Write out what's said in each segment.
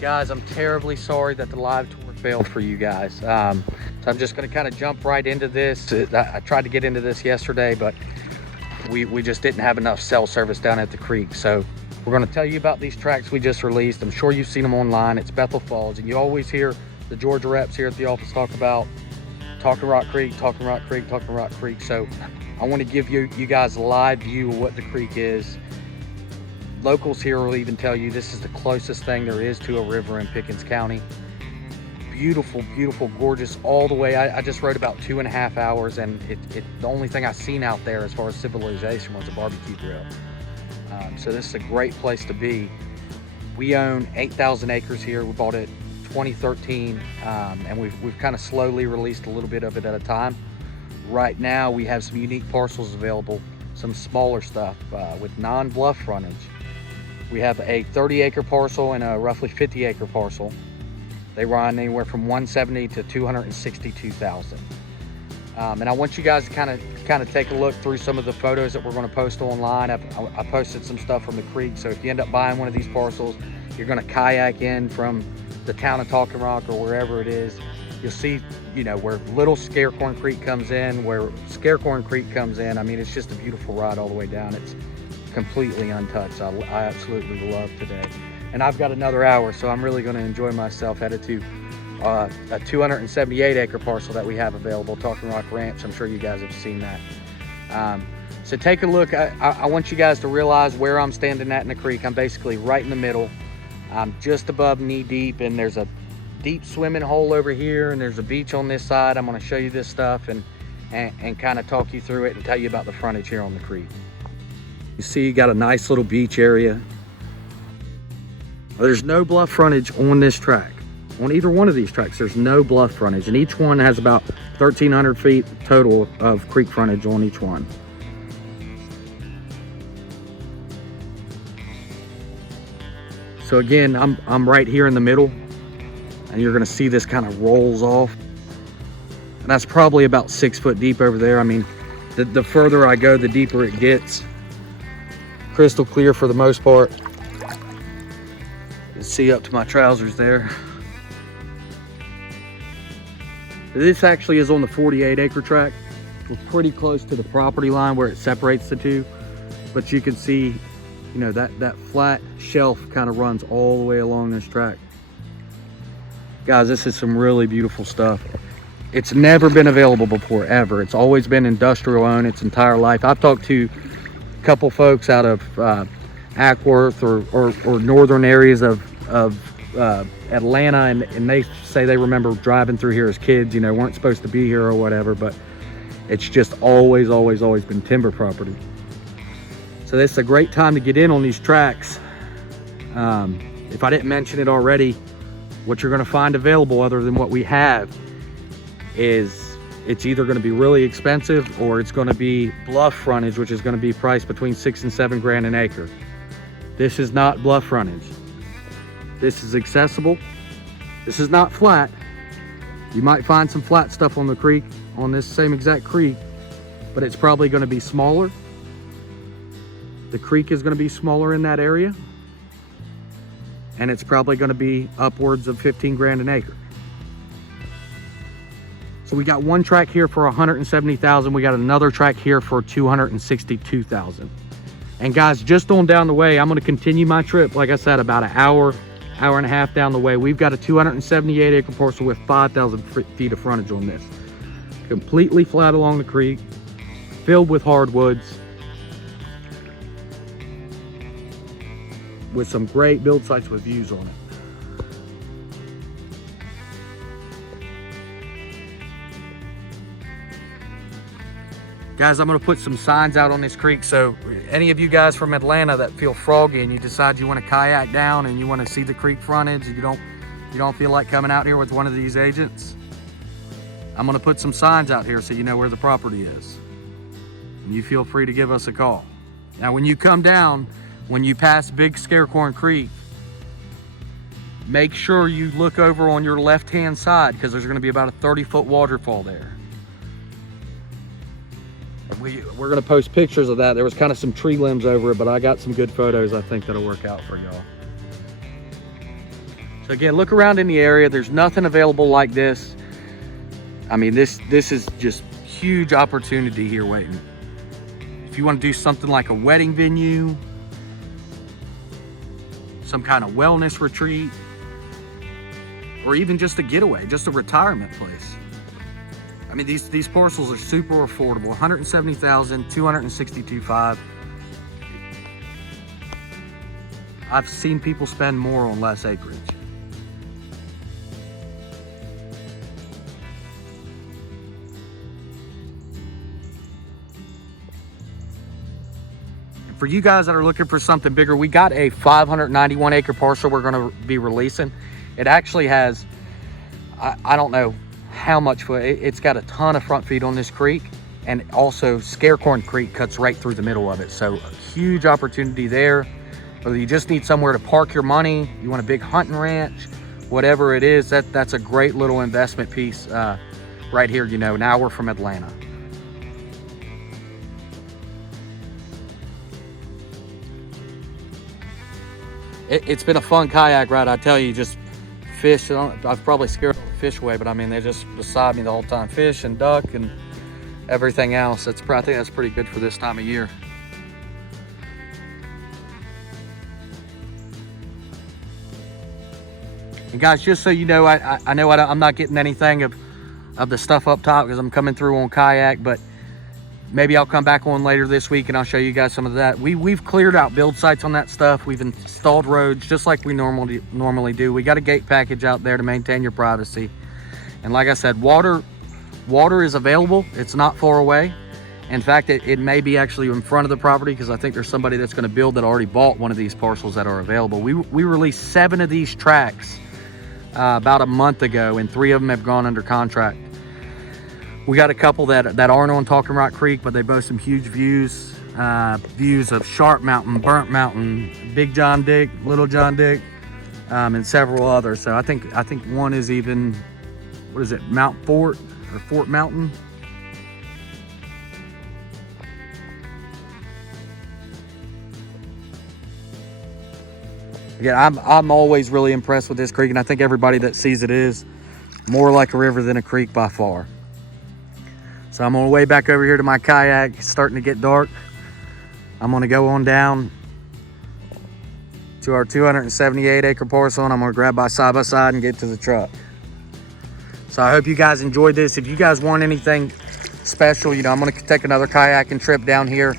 Guys, I'm terribly sorry that the live tour failed for you guys. So I'm just gonna kind of jump right into this. I tried to get into this yesterday, but we just didn't have enough cell service down at the creek. So we're gonna tell you about these tracks we just released. I'm sure you've seen them online. It's Bethel Falls, and you always hear the Georgia reps here at the office talk about Talking Rock Creek, Talking Rock Creek, Talking Rock Creek. So I want to give you guys a live view of what the creek is. Locals here will even tell you this is the closest thing there is to a river in Pickens County. Beautiful, beautiful, gorgeous all the way. I just rode about 2.5 hours, and the only thing I seen out there as far as civilization was a barbecue grill. So this is a great place to be. We own 8,000 acres here. We bought it 2013, and we've kind of slowly released a little bit of it at a time. Right now we have some unique parcels available, some smaller stuff with non-bluff frontage. We have a 30-acre parcel and a roughly 50-acre parcel. They run anywhere from 170 to 262,000. And I want you guys to kind of take a look through some of the photos that we're going to post online. I posted some stuff from the creek, so if you end up buying one of these parcels, you're going to kayak in from the town of Talking Rock or wherever it is. You'll see, you know, where Little Scarecorn Creek comes in, where Scarecorn Creek comes in. I mean, it's just a beautiful ride all the way down. It's completely untouched. I absolutely love today. And I've got another hour, so I'm really going to enjoy myself. Headed to a 278-acre parcel that we have available, Talking Rock Ranch. I'm sure you guys have seen that. So take a look. I want you guys to realize where I'm standing at in the creek. I'm basically right in the middle. I'm just above knee deep, and there's a deep swimming hole over here, and there's a beach on this side. I'm going to show you this stuff and kind of talk you through it and tell you about the frontage here on the creek. You see, you got a nice little beach area. There's no bluff frontage on this track. On either one of these tracks, there's no bluff frontage, and each one has about 1,300 feet total of creek frontage on each one. So again, I'm right here in the middle, and you're gonna see this kind of rolls off. And that's probably about 6 foot deep over there. I mean, the further I go, the deeper it gets. Crystal clear for the most part. You can see up to my trousers there. This actually is on the 48-acre tract. We're pretty close to the property line where it separates the two, but you can see, you know, that flat shelf kind of runs all the way along this tract. Guys, this is some really beautiful stuff. It's never been available before, ever. It's always been industrial owned its entire life. I've talked to a couple folks out of Ackworth or northern areas of Atlanta, and they say they remember driving through here as kids, you know, weren't supposed to be here or whatever, but it's just always been timber property. So this is a great time to get in on these tracks. If I didn't mention it already, what you're going to find available other than what we have is it's either going to be really expensive or it's going to be bluff frontage, which is going to be priced between $6 and $7 grand an acre. This is not bluff frontage. This is accessible. This is not flat. You might find some flat stuff on the creek, on this same exact creek, but it's probably going to be smaller. The creek is going to be smaller in that area, and it's probably going to be upwards of 15 grand an acre. So we got one track here for 170,000. We got another track here for 262,000. And guys, just on down the way, I'm going to continue my trip. Like I said, about an hour and a half down the way, we've got a 278-acre parcel with 5,000 feet of frontage on this. Completely flat along the creek, filled with hardwoods, with some great build sites with views on it. Guys, I'm gonna put some signs out on this creek, so any of you guys from Atlanta that feel froggy and you decide you wanna kayak down and you wanna see the creek frontage, and you don't feel like coming out here with one of these agents, I'm gonna put some signs out here so you know where the property is. And you feel free to give us a call. Now, when you come down, when you pass Big Scarecorn Creek, make sure you look over on your left-hand side, because there's gonna be about a 30-foot waterfall there. We're gonna post pictures of that. There was kind of some tree limbs over it, but I got some good photos I think that'll work out for y'all. So again, look around in the area. There's nothing available like this. I mean, this is just huge opportunity here waiting. If you want to do something like a wedding venue, some kind of wellness retreat, or even just a getaway, just a retirement place. I mean, these parcels are super affordable. $170,000, $262,500. I've seen people spend more on less acreage. For you guys that are looking for something bigger, we got a 591 acre parcel we're gonna be releasing. It actually has, I don't know how much foot, it's got a ton of front feet on this creek, and also Scarecorn Creek cuts right through the middle of it. So a huge opportunity there. Whether you just need somewhere to park your money, you want a big hunting ranch, whatever it is, that's a great little investment piece right here, you know, an hour from Atlanta. It's been a fun kayak ride, I tell you. Just fish, I've probably scared all the fish away, but I mean, they're just beside me the whole time. Fish and duck and everything else. I think that's pretty good for this time of year. And guys, just so you know, I know I'm not getting anything of the stuff up top because I'm coming through on kayak, but maybe I'll come back on later this week and I'll show you guys some of that. We've cleared out build sites on that stuff. We've installed roads just like we normally do. We got a gate package out there to maintain your privacy. And like I said, water is available. It's not far away. In fact, it may be actually in front of the property because I think there's somebody that's going to build that already bought one of these parcels that are available. We released 7 of these tracts about a month ago, and 3 of them have gone under contract. We got a couple that aren't on Talking Rock Creek, but they boast some huge views. Views of Sharp Mountain, Burnt Mountain, Big John Dick, Little John Dick, and several others. So I think one is even, what is it, Mount Fort or Fort Mountain? Yeah, I'm always really impressed with this creek, and I think everybody that sees it is more like a river than a creek by far. So I'm on the way back over here to my kayak. It's starting to get dark. I'm gonna go on down to our 278 acre parcel, and I'm gonna grab my side by side and get to the truck. So I hope you guys enjoyed this. If you guys want anything special, you know, I'm gonna take another kayaking trip down here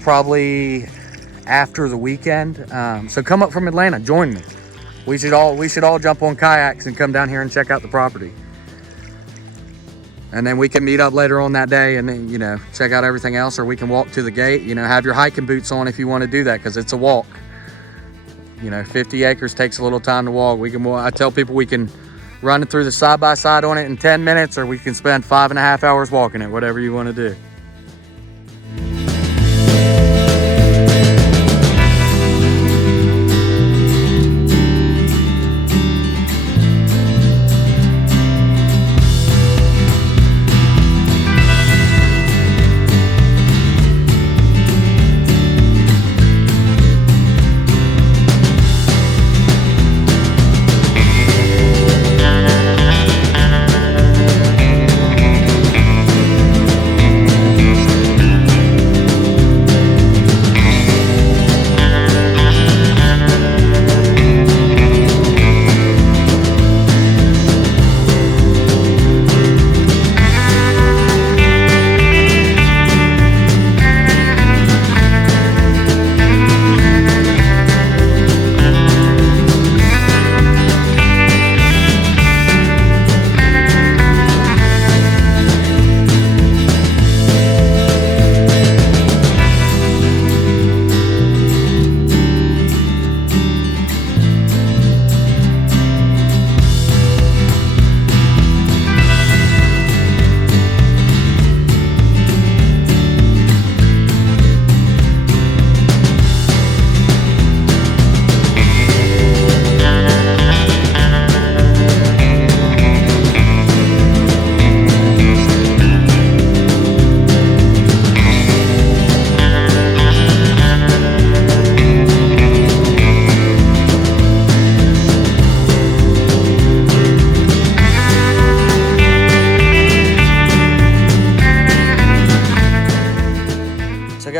probably after the weekend. So come up from Atlanta, join me. We should all jump on kayaks and come down here and check out the property. And then we can meet up later on that day and then, you know, check out everything else, or we can walk to the gate. You know, have your hiking boots on if you want to do that, because it's a walk. You know, 50 acres takes a little time to walk. I tell people we can run it through the side by side on it in 10 minutes, or we can spend 5.5 hours walking it, whatever you want to do.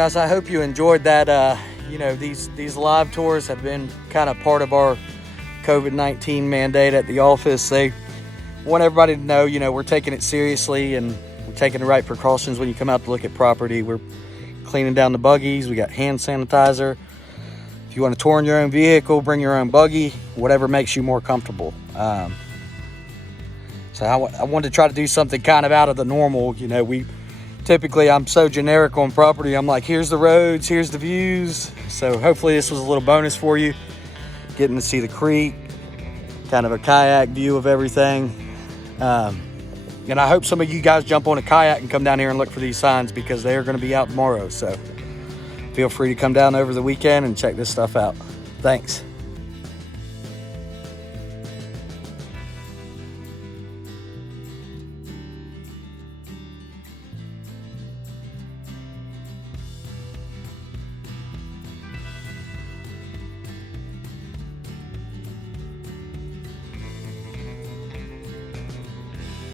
guys, I hope you enjoyed that. You know, these live tours have been kind of part of our COVID-19 mandate at the office. They want everybody to know, you know, we're taking it seriously and we're taking the right precautions when you come out to look at property. We're cleaning down the buggies. We got hand sanitizer. If you want to tour in your own vehicle, bring your own buggy, whatever makes you more comfortable. So I wanted to try to do something kind of out of the normal. You know, typically I'm so generic on property. I'm like, here's the roads, here's the views. So hopefully this was a little bonus for you, getting to see the creek, kind of a kayak view of everything. And I hope some of you guys jump on a kayak and come down here and look for these signs, because they are going to be out tomorrow. So feel free to come down over the weekend and check this stuff out. Thanks.